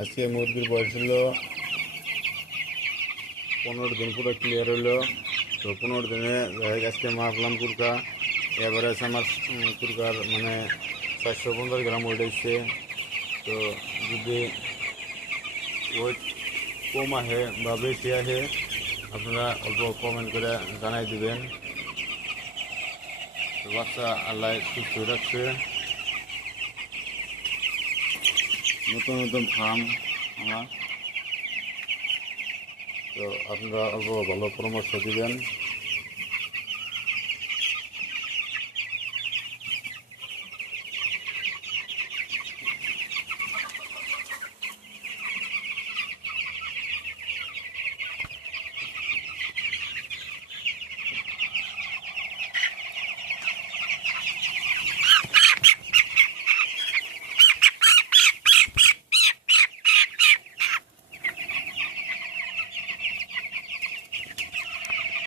আজকে মুরগির বয়স হলো 15 দিন, পুরো ক্লিয়ার হলো। তো 15 দিনে আজকে মারলাম কুরকা। এভারেজ আমার কুরকার মানে 415 গ্রাম ওয়েট হয়েছে। তো যদি ওয়েট কম আহে বা বেশি আহে আপনারা অল্প কমেন্ট করে জানাই দিবেন। তো বাচ্চা আল্লাহ সুস্থ রাখছে। নতুন নতুন ফার্ম আমার, তো আপনারা অল্প ভালো পরামর্শ দিবেন।